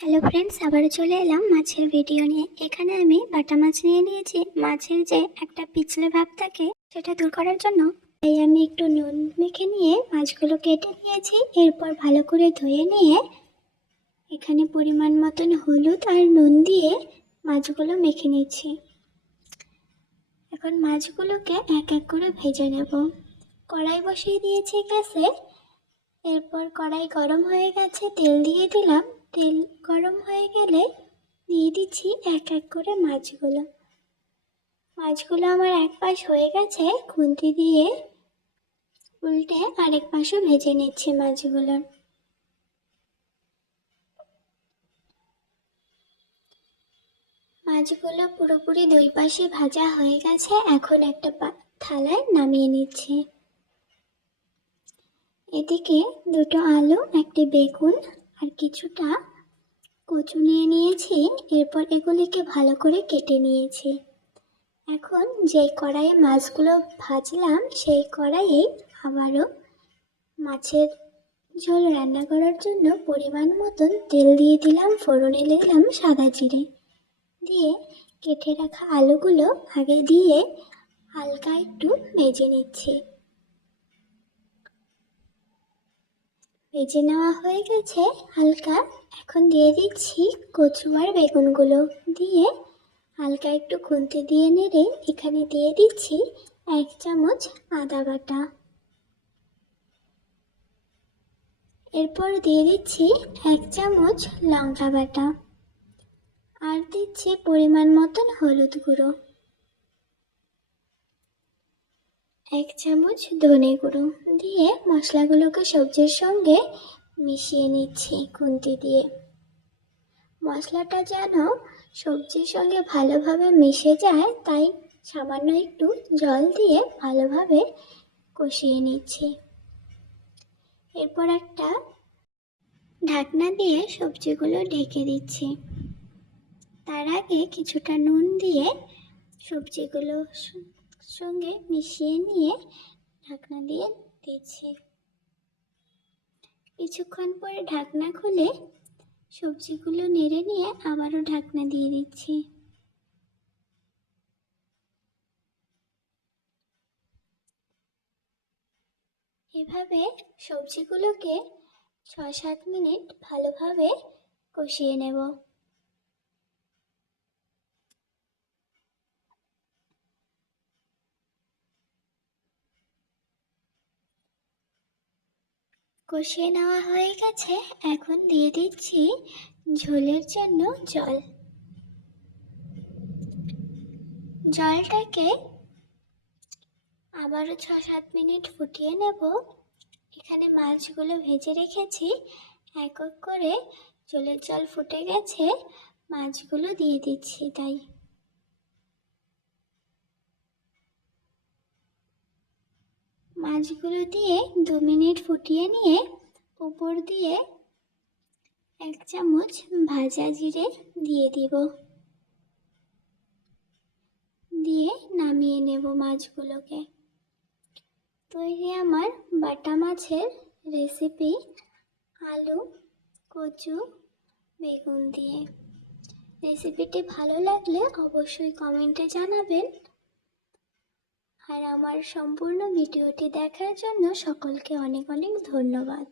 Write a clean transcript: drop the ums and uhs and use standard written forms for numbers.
Hello friends, আবারও চলে এলাম মাছের ভিডিও নিয়ে। এখানে আমি বাটা মাছ নিয়ে নিয়েছি। মাছের যে একটা পিছলে ভাব থাকে সেটা দূর করার জন্য তাই আমি একটু নুন মেখে নিয়ে মাছগুলো কেটে নিয়েছি। এরপর ভালো করে ধুয়ে নিয়ে এখানে পরিমাণ মতন হলুদ আর নুন দিয়ে মাছগুলো মেখে নিচ্ছি। এখন মাছগুলোকে এক এক করে ভেজে নেব। কড়াই বসিয়ে দিয়েছি গ্যাসে। এরপর কড়াই গরম হয়ে গেছে, তেল দিয়ে দিলাম। তেল গরম হয়ে গেলে দিয়ে দিচ্ছি এক এক করে মাছগুলো। আমার এক পাশ হয়ে গেছে, খুন্তি দিয়ে উল্টে আরেক পাশও ভেজে নিচ্ছি মাছগুলো। মাছগুলো পুরোপুরি দুই পাশে ভাজা হয়ে গেছে। এখন একটা থালায় নামিয়ে নিচ্ছি। এদিকে দুটো আলু, একটি বেগুন আর কিছুটা কচু নিয়ে নিয়েছি। এরপর এগুলিকে ভালো করে কেটে নিয়েছি। এখন যেই কড়াইয়ে মাছগুলো ভাজলাম সেই কড়াইয়ে আবারও মাছের ঝোল রান্না করার জন্য পরিমাণ মতন তেল দিয়ে দিলাম। ফোড়নে দিলাম সাদা জিরে, দিয়ে কেটে রাখা আলুগুলো আগে দিয়ে হালকা একটু ভেজে নিচ্ছি। ভেজে নেওয়া হয়ে গেছে হালকা। এখন দিয়ে দিচ্ছি কচু আর বেগুনগুলো, দিয়ে হালকা একটু খুন্তি দিয়ে নেড়ে এখানে দিয়ে দিচ্ছি 1 চামচ আদা বাটা। এরপর দিয়ে দিচ্ছি 1 চামচ লঙ্কা বাটা আর দিচ্ছি পরিমাণ মতন হলুদ গুঁড়ো, 1 চামচ ধনে গুঁড়ো দিয়ে মশলাগুলোকে সবজির সঙ্গে মিশিয়ে নিচ্ছি খুন্তি দিয়ে। মশলাটা যেন সবজির সঙ্গে ভালোভাবে মিশে যায় তাই সামান্য একটু জল দিয়ে ভালোভাবে কষিয়ে নিচ্ছি। এরপর একটা ঢাকনা দিয়ে সবজিগুলো ঢেকে দিচ্ছি। তার আগে কিছুটা নুন দিয়ে সবজিগুলো সঙ্গে মিশিয়ে নিয়ে ঢাকনা দিয়ে দিচ্ছি। কিছুক্ষণ পরে ঢাকনা খুলে সবজিগুলো নেড়ে নিয়ে আবারও ঢাকনা দিয়ে দিচ্ছি। এভাবে সবজিগুলোকে 6-7 মিনিট ভালোভাবে কষিয়ে নেব। কষিয়ে নেওয়া হয়ে গেছে। এখন দিয়ে দিচ্ছি ঝোলের জন্য জল। জলটাকে আবারও 6-7 মিনিট ফুটিয়ে নেব। এখানে মাছগুলো ভেজে রেখেছি, এক এক করে ঝোলের জল ফুটে গেছে, মাছগুলো দিয়ে দিচ্ছি। তাই মাছগুলো দিয়ে 2 মিনিট ফুটিয়ে নিয়ে উপর দিয়ে 1 চামচ ভাজা জিরে দিয়ে দিব, দিয়ে নামিয়ে নেব মাছগুলোকে। তৈরি আমার বাটা মাছের রেসিপি আলু, কচু, বেগুন দিয়ে। রেসিপিটি ভালো লাগলে অবশ্যই কমেন্টে জানাবেন। আর আমার সম্পূর্ণ ভিডিওটি দেখার জন্য সকলকে অনেক অনেক ধন্যবাদ।